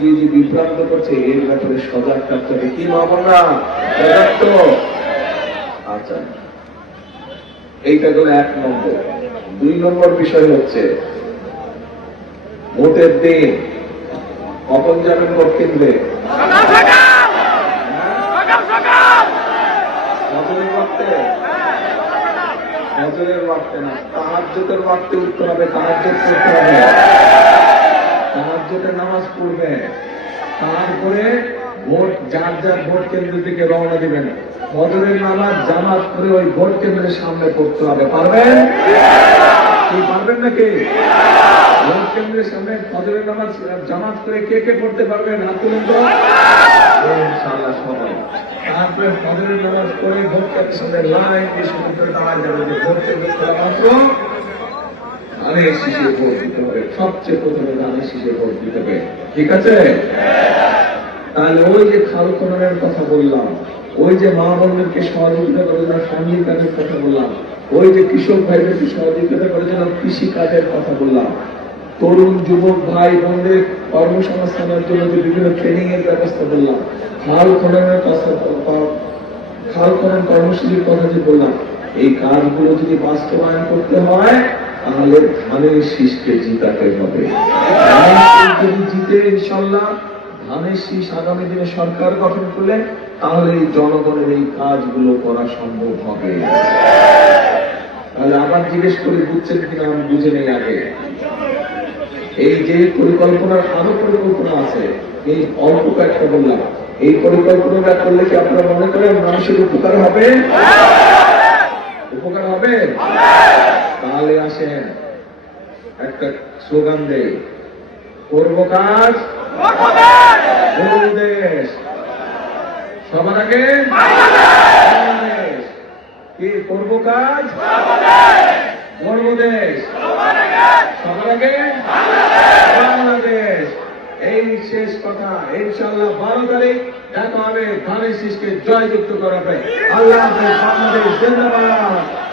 দিয়ে যে বিভ্রান্ত করছে এর ব্যাপারে সজাগ থাকতে হবে। কি মা বোনরা আচ্ছা। এইটা গেল এক নম্বর। দুই নম্বর বিষয় হচ্ছে ভোটের দিন কখন যাবেন ভোট ওয়াক্তে ফজরের ওয়াক্তে না? তাহাজ্জুদের ওয়াক্তে উঠতে হবে তাহাজ্জুদ করতে হবে। তাহাজ্জুদের নামাজ পড়বে। তারপরে ভোট, যার যার ভোট কেন্দ্র থেকে রওনা দিবেন। ফজরের নামাজ জামাত করে ওই ভোট কেন্দ্রের সামনে পড়তে হবে। পারবেন? কি, পারবেন নাকি? ভোট কেন্দ্রের সামনে ফজরের নামাজ জামাত করে কে কে পড়তে পারবেন? হাত তুলুন তো। ইনশাআল্লাহ সবাই। তারপরে ফজরের নামাজ পড়ে ভোট কেন্দ্রের সামনে লাইন দিয়ে শুরু করে দাঁড়ায় যাবে। ভোট কেন্দ্র মাত্র ধানের ভোট দিতে হবে, সবচেয়ে প্রথমে ভোট দিতে হবে। ঠিক আছে? তাহলে ওই যে কথা বললাম, ওই যে মা সহযোগিতা কাজের কথা বললাম, ওই যে কৃষক ভাইদেরকে সহযোগিতা জন্য কৃষি কাজের কথা বললাম। তরুণ যুবক ভাই বোনদের কর্মসংস্থানের জন্য যে বিভিন্ন ট্রেনিং এর ব্যবস্থা বললাম খাল খননের কথা খাল খনন কর্মসূচির কথা যে বললাম, এই কাজগুলো যদি বাস্তবায়ন করতে হয় তাহলে ধানের শীষকে জিতাতে হবে। যদি জিতে ইনশাল্লাহ ধানের শীষ আগামী দিনে সরকার গঠন করলে তাহলে এই জনগণের এই কাজগুলো করা সম্ভব হবে। তাহলে আবার জিজ্ঞেস করে বুঝছেন কিনা আমি বুঝে নেই আগে। এই যে পরিকল্পনার আরও পরিকল্পনা আছে এই অল্প একটা বললাম। এই পরিকল্পনাটা করলে কি আপনারা মনে করেন মানুষের উপকার হবে? উপকার হবে! তাহলে আসেন। একটা স্লোগান দেই। করব কাজ? দেশ সবার আগে? কি করব কাজ? করব দেশ সবার আগে? বাংলাদেশ। এই শেষ কথা। ইনশাল্লাহ বারো তারিখ দেখা হবে। ধানের শীষকে জয়যুক্ত করাবে আল্লাহ হাফেজ, বাংলাদেশ জিন্দাবাদ।